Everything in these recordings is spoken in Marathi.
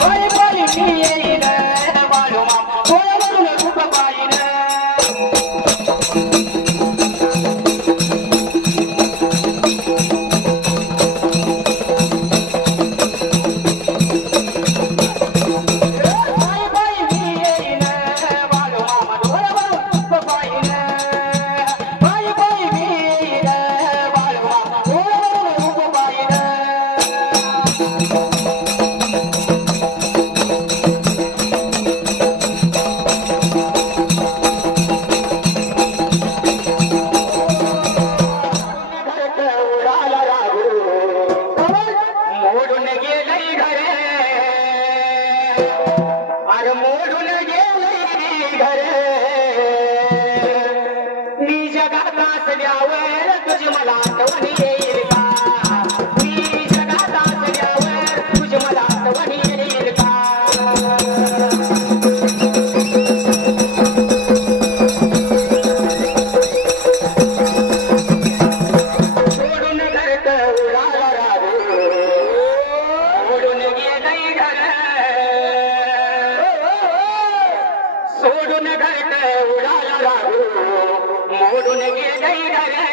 Bye, buddy. ఉడాలరాడు మూడు నెగిదైనవే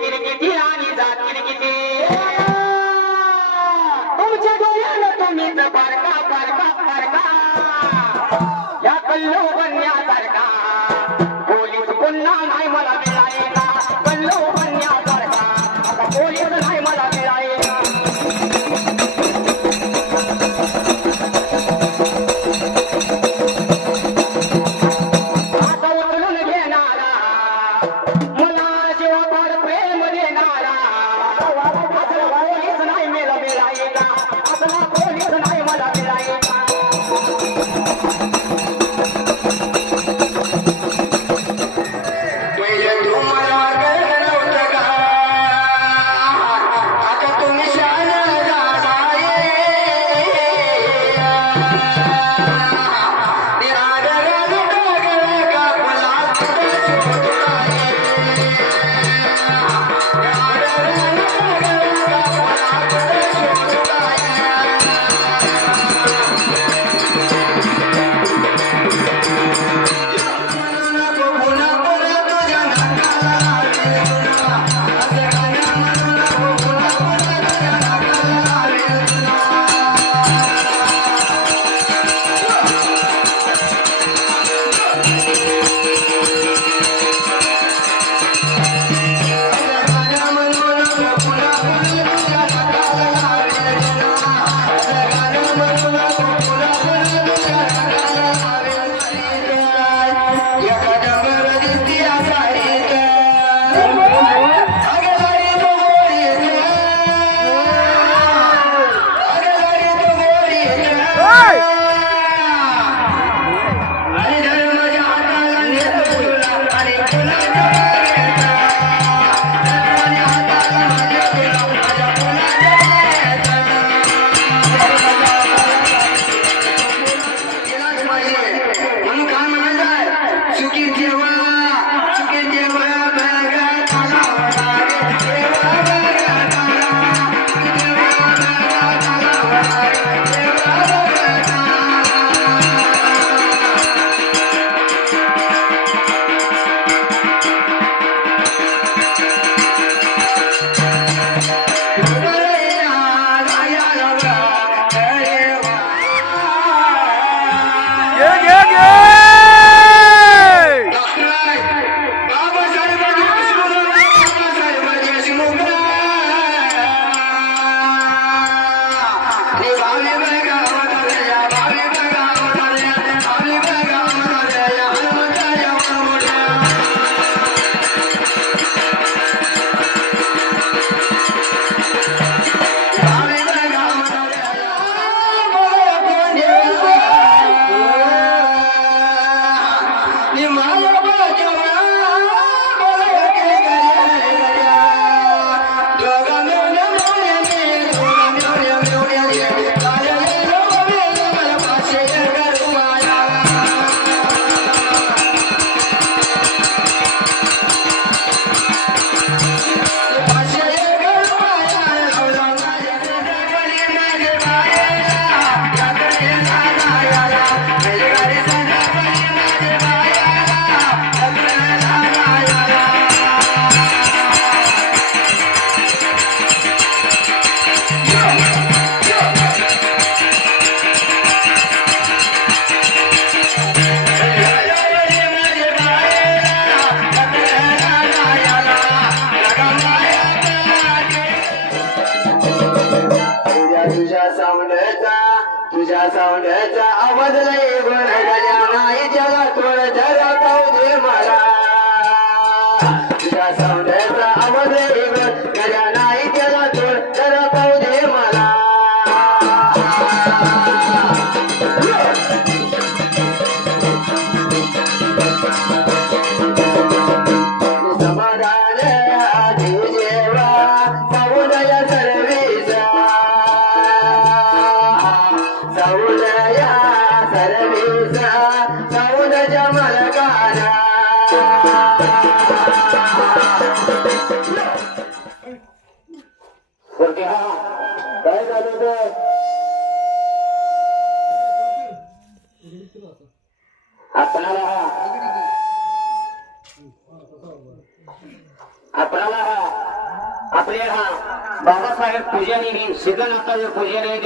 ಕಿರಿಕಿರಿ सावंड्याचा आवाज लय गुण गजा नाही त्याला थोड जरा पाहू दे मला. तुझ्या सावंड्याचा आवाज लय गुण गजा नाही त्याला थोड जरा पाहू दे मला. समाधान देवा जेवा आपल्याला आपले हा बाबासाहेब पुजारी सिद्धनाथाचे पुजारी.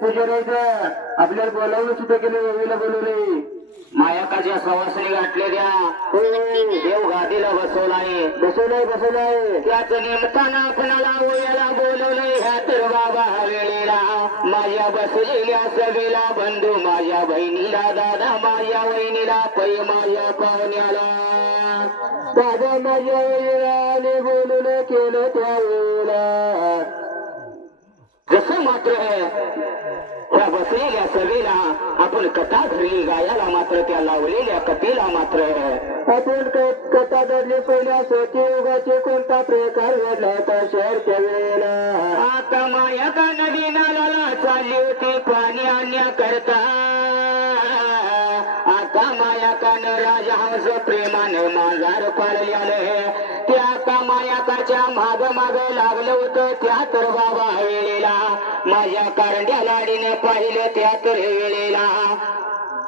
पुजारायचं आपल्याला बोलावलं सुद्धा केलं रवीला बोलवले मायाकाच्या सवासणी गाठलेल्या देव गादीला बसवलाय. बसवलंय बसवलंय. त्याच निमित्तानं आपणाला ओयाला बोलवलंय ह्या तर बाबा हवेलीला. माझ्या बसलेल्या सभेला बंधू माझ्या बहिणीला दादा माझ्या वहिनीला पै माझ्या पाहुण्याला. दादा माझ्या वेळाने बोलून केलं त्यावेळेला जसं मात्र त्या बसलेल्या सभेला आपण कथा धरली गायाला मात्र त्या लावलेल्या कथेला मात्र आपण कथा धरली पहिल्या सत्ययुगाचे कोणता प्रकार घडला होता शहर त्यावेळेला आता माया का नदी नाला चालली होती पाणी आणण्याकरता? माया कान राजहंस प्रेमाने मांजार पाळल्याले त्या का मायाकाच्या माग माग लागलं होतं त्या तर बाबा वेळेला. माझ्या कारंड्या लाडीने पाहिलं त्या तर वेळेला.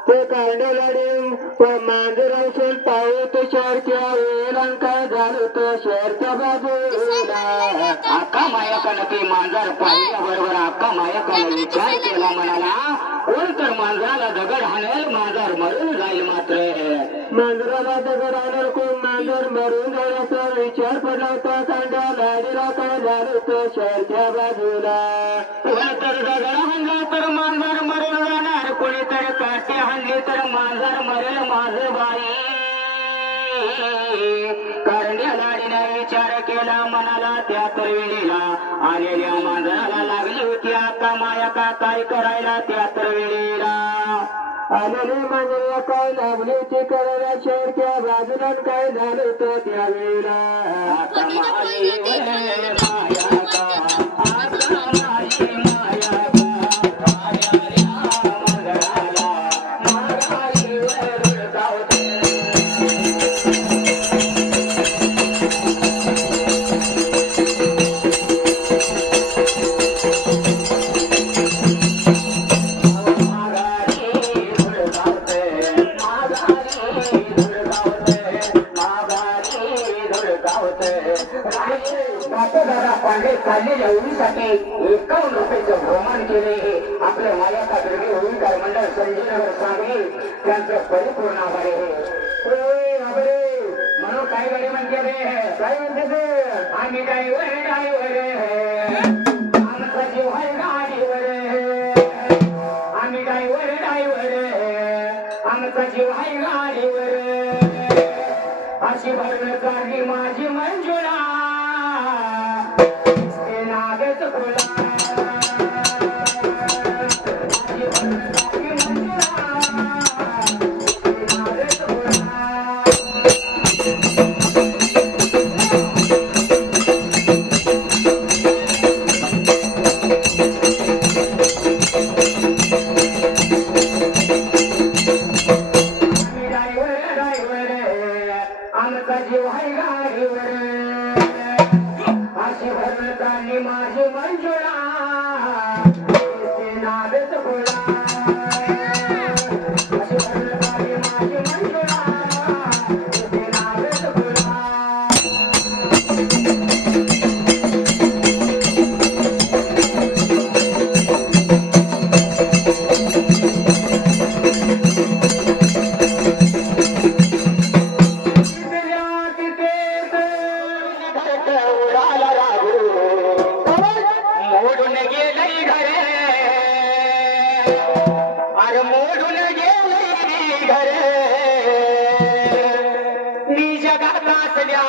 ते कांडलाडे मांजरावसून पाहत शहरच्या वेळेला काय झालं होतं शहरच्या बाजूला. अक्का मायाकानं ती मांजर पाहिल्या बरोबर अक्का मायाकानं विचार केला म्हणाला कोण तर मांजराला दगड हाणेल मांजर मरून जाईल मात्र. मांजराला दगड आणर कोण? मांजर मरून जाण्याचा विचार पडला होता. कांड्या लाडीला काय झालं होतं शहरच्या बाजूला. कोण तर दगड हाणला तर मांजर मरून जाणार कोणी तर काटे हाणली तर मांजर मरेल माझं बाई. कारण्या लाडीने विचार केला मनाला त्या तर वेळेला आलेल्या मांजराला लागली होती आता माया का काय करायला त्या तर वेळेला आलेले मांजराला काय लागली होती करायला शहरच्या बाजूला काय झालं होतं त्यावेळेला? आता माया पांडे चाललेल्या ओळीसाठी एकावन्न रुपयाचं भ्रमण केले. आपल्या मायाका दुर्गे ओळीकार मंडळ संजयनगर सांगली त्यांचं परिपूर्ण आभार आहे. म्हणून काय गाडी म्हणते रे. काय म्हणते ते आम्ही काय वर आमचा जीव गाडीवर आम्ही आमचा गाडीवर अशी भरण काढली माझी मंजुळा.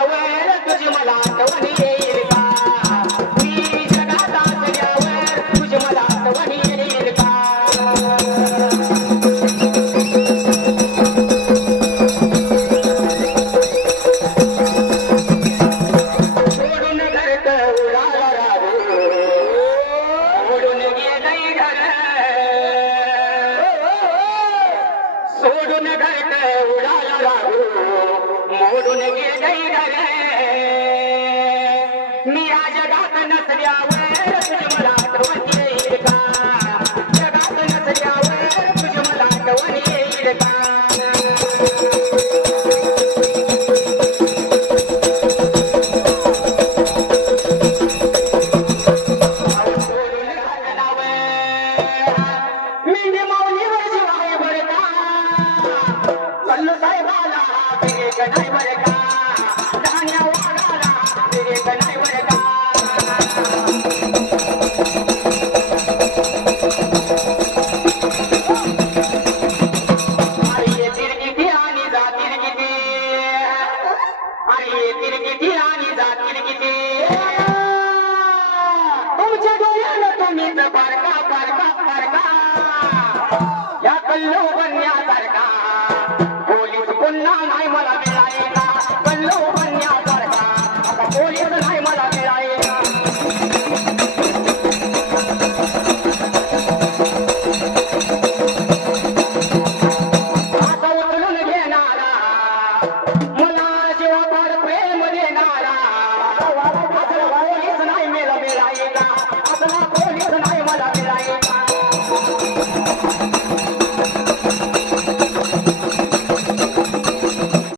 असल्यावर तुझी मला आठवण